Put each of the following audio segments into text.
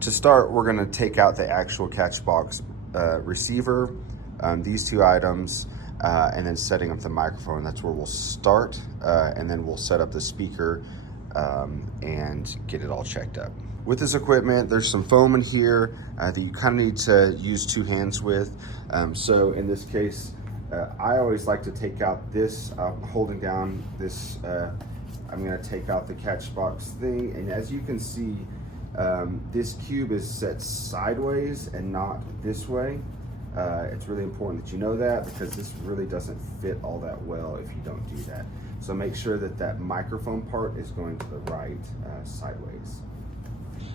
To start, we're gonna take out the actual Catchbox receiver, these two items, and then setting up the microphone. That's where we'll start, and then we'll set up the speaker and get it all checked up. With this equipment, there's some foam in here that you kind of need to use two hands with. So in this case, I always like to take out this, holding down this, I'm gonna take out the Catchbox thing, and as you can see, this cube is set sideways and not this way. It's really important that you know that, because this really doesn't fit all that well if you don't do that. So make sure that that microphone part is going to the right, sideways.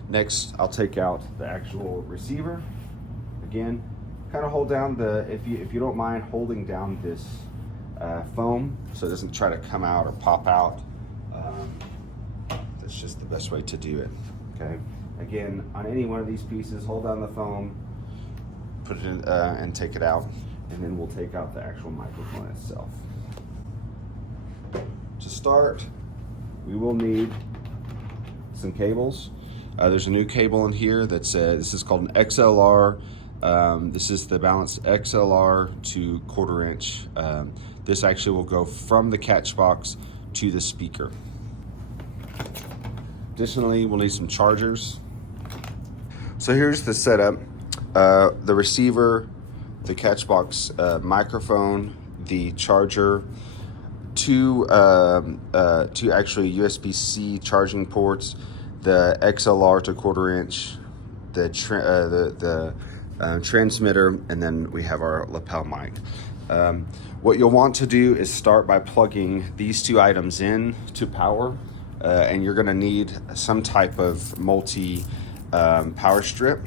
Next, I'll take out the actual receiver. Again, kind of hold down the, if you don't mind holding down this foam so it doesn't try to come out or pop out. That's just the best way to do it. Okay. Again, on any one of these pieces, hold down the foam, put it in, and take it out, and then we'll take out the actual microphone itself. To start, we will need some cables. There's a new cable in here that's this is called an XLR. This is the balanced XLR to 1/4 inch. This actually will go from the Catchbox to the speaker. Additionally, we'll need some chargers. So here's the setup. The receiver, the Catchbox microphone, the charger, two actually USB-C charging ports, the XLR to 1/4 inch, the transmitter, and then we have our lapel mic. What you'll want to do is start by plugging these two items in to power. And you're gonna need some type of multi power strip.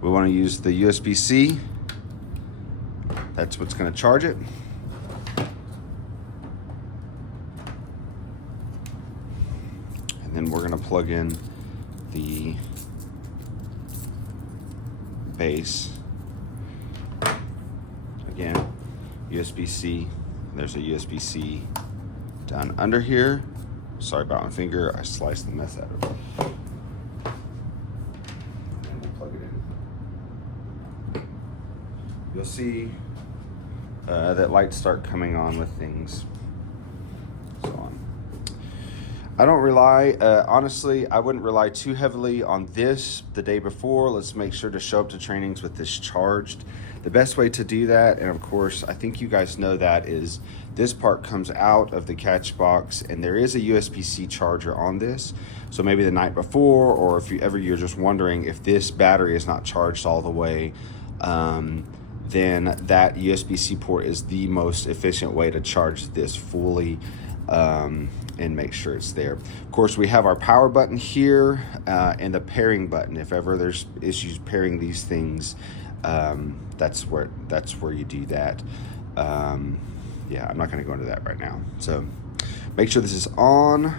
We wanna use the USB-C. That's what's gonna charge it. And then we're gonna plug in the base. Again, USB-C, there's a USB-C down under here. Sorry about my finger, I sliced the mess out of it. And we'll plug it in. You'll see that lights start coming on with things. So on. I don't rely, honestly, I wouldn't rely too heavily on this the day before. Let's make sure to show up to trainings with this charged. The best way to do that, and of course, I think you guys know that, is this part comes out of the Catchbox, and there is a USB-C charger on this. So maybe the night before, or if you're just wondering if this battery is not charged all the way, then that USB-C port is the most efficient way to charge this fully. And make sure it's there. Of course, we have our power button here and the pairing button. If ever there's issues pairing these things, that's where you do that. Yeah, I'm not going to go into that right now. So make sure this is on.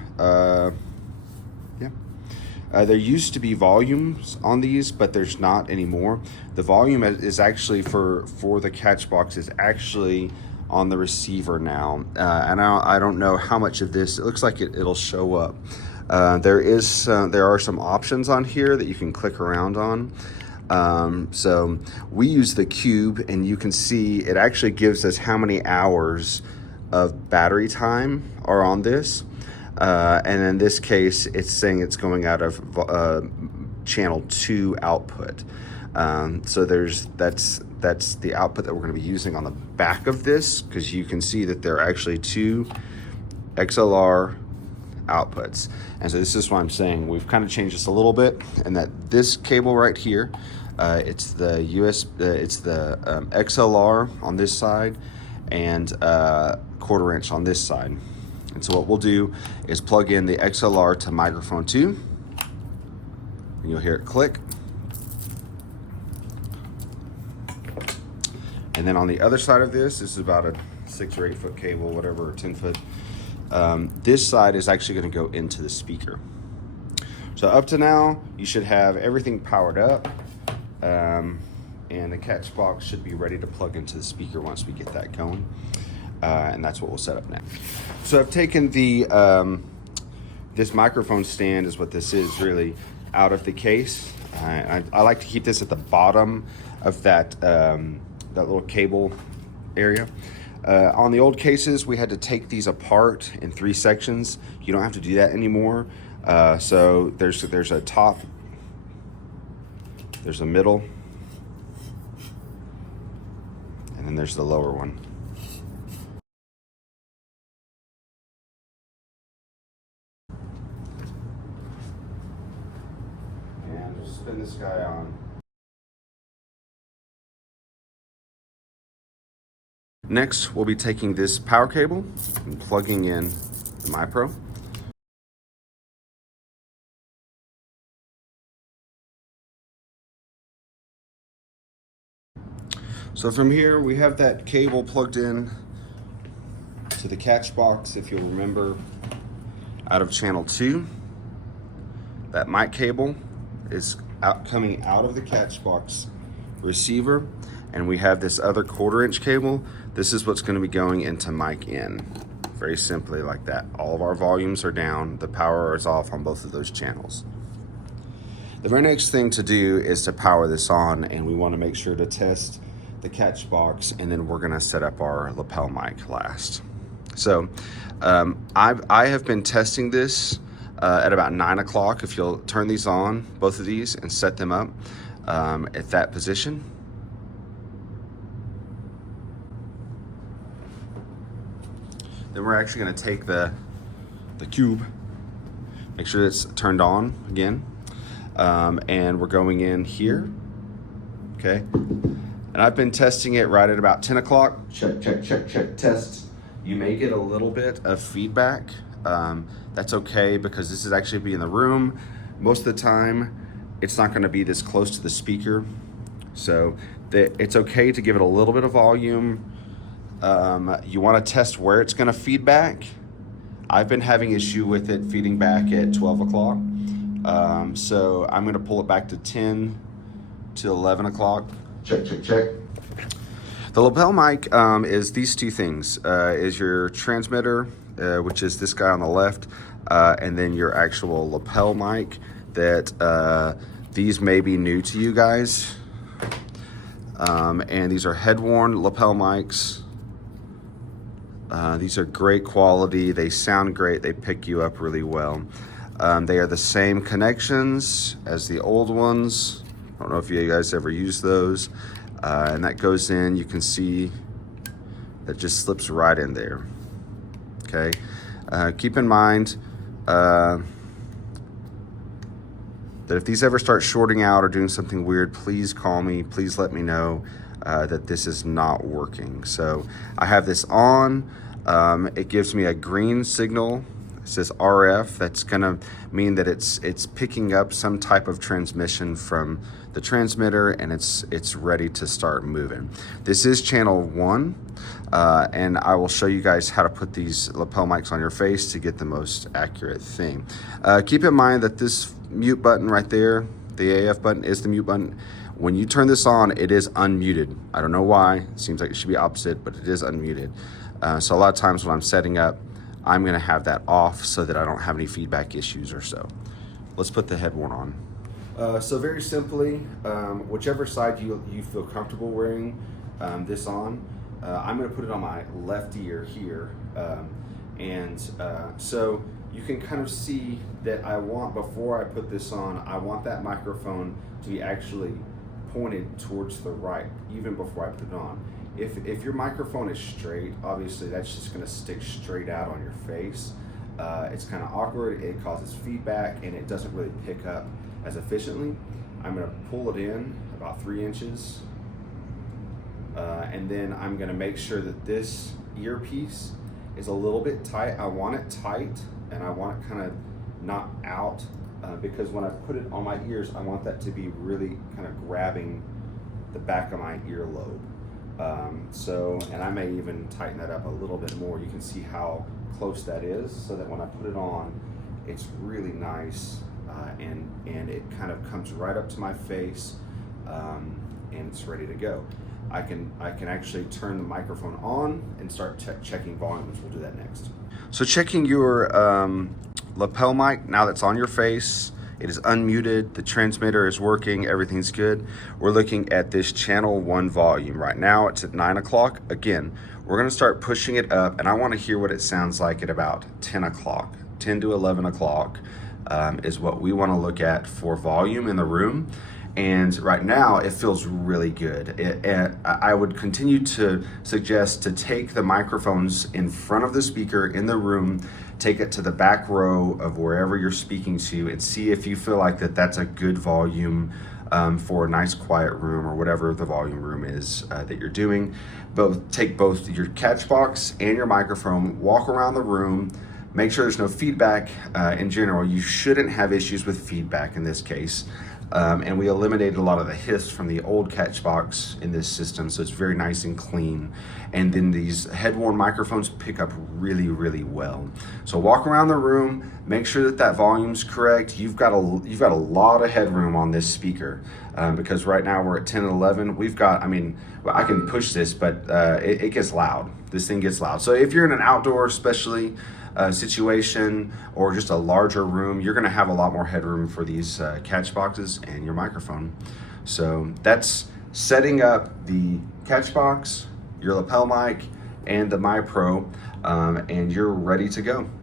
There used to be volumes on these, but there's not anymore. The volume is actually for the Catchbox is actually on the receiver now, and I don't know how much of this, it looks like it'll show up. There are some options on here that you can click around on. So we use the cube, and you can see it actually gives us how many hours of battery time are on this. And in this case, it's saying it's going out of channel 2 output. So that's the output that we're going to be using on the back of this, because you can see that there are actually 2 XLR outputs. And so this is why I'm saying we've kind of changed this a little bit, and that this cable right here, it's the XLR on this side and 1/4 inch on this side. And so what we'll do is plug in the XLR to microphone 2, and you'll hear it click. And then on the other side of this is about a 6 or 8 foot cable, whatever, or 10 foot. This side is actually going to go into the speaker. So up to now, you should have everything powered up, and the Catchbox should be ready to plug into the speaker once we get that going. and that's what we'll set up next. So I've taken the this microphone stand, is what this is really, out of the case. I like to keep this at the bottom of that that little cable area. On the old cases, we had to take these apart in 3 sections. You don't have to do that anymore. So there's a top, there's a middle, and then there's the lower one. And just spin this guy on. Next, we'll be taking this power cable and plugging in the MiPro. So from here, we have that cable plugged in to the Catchbox, if you'll remember, out of channel 2. That mic cable is coming out of the Catchbox receiver, and we have this other 1/4-inch cable. This is what's going to be going into mic in. Very simply like that. All of our volumes are down, the power is off on both of those channels. The very next thing to do is to power this on, and we want to make sure to test the Catchbox, and then we're going to set up our lapel mic last. So I have been testing this at about 9 o'clock. If you'll turn these on, both of these, and set them up at that position. Then we're actually going to take the cube, make sure it's turned on again, and we're going in here, okay? And I've been testing it right at about 10 o'clock. Check, check, check, check, test. You may get a little bit of feedback. That's okay, because this is actually be in the room. Most of the time, it's not going to be this close to the speaker. So it's okay to give it a little bit of volume. You want to test where it's going to feed back. I've been having issue with it feeding back at 12 o'clock. So I'm going to pull it back to 10 to 11 o'clock. Check, check, check. The lapel mic is these 2 things. Is your transmitter, which is this guy on the left, and then your actual lapel mic that these may be new to you guys. And these are Headworn lapel mics. These are great quality. They sound great. They pick you up really well. They are the same connections as the old ones. I don't know if you guys ever use those. And that goes in, you can see that just slips right in there. Okay. Keep in mind that if these ever start shorting out or doing something weird, please call me. Please let me know that this is not working. So I have this on. It gives me a green signal. It says RF. That's gonna mean that it's picking up some type of transmission from the transmitter, and it's ready to start moving. This is channel 1, and I will show you guys how to put these lapel mics on your face to get the most accurate thing. Keep in mind that this mute button right there, the AF button, is the mute button. When you turn this on, it is unmuted. I don't know why. It seems like it should be opposite, but it is unmuted. So a lot of times when I'm setting up, I'm gonna have that off so that I don't have any feedback issues or so. Let's put the Headworn on. So very simply, whichever side you feel comfortable wearing this on, I'm gonna put it on my left ear here. So you can kind of see that before I put this on, I want that microphone to be actually pointed towards the right, even before I put it on. If your microphone is straight, obviously that's just gonna stick straight out on your face. It's kind of awkward, it causes feedback, and it doesn't really pick up as efficiently. I'm gonna pull it in about 3 inches, and then I'm gonna make sure that this earpiece is a little bit tight. I want it tight, and I want it kind of not out, because when I put it on my ears, I want that to be really kind of grabbing the back of my earlobe. And I may even tighten that up a little bit more. You can see how close that is, so that when I put it on, it's really nice, and it kind of comes right up to my face, and it's ready to go. I can actually turn the microphone on and start checking volumes. We'll do that next. So checking your lapel mic, now that's on your face, it is unmuted, the transmitter is working, everything's good. We're looking at this channel 1 volume. Right now it's at 9 o'clock. Again, we're gonna start pushing it up, and I wanna hear what it sounds like at about 10 o'clock. 10 to 11 o'clock is what we wanna look at for volume in the room. And right now it feels really good. I would continue to suggest to take the microphones in front of the speaker in the room, take it to the back row of wherever you're speaking to, and see if you feel like that's a good volume for a nice quiet room or whatever the volume room is that you're doing. Take both your Catchbox and your microphone, walk around the room, make sure there's no feedback. In general, you shouldn't have issues with feedback in this case. And we eliminated a lot of the hiss from the old Catchbox in this system, so it's very nice and clean. And then these Headworn microphones pick up really, really well. So walk around the room, make sure that volume's correct. You've got a lot of headroom on this speaker because right now we're at 10 and 11. We've got, I mean, I can push this, but it gets loud. This thing gets loud. So if you're in an outdoor, especially situation, or just a larger room, you're going to have a lot more headroom for these Catchboxes and your microphone. So that's setting up the Catchbox, your lapel mic, and the MiPro, and you're ready to go.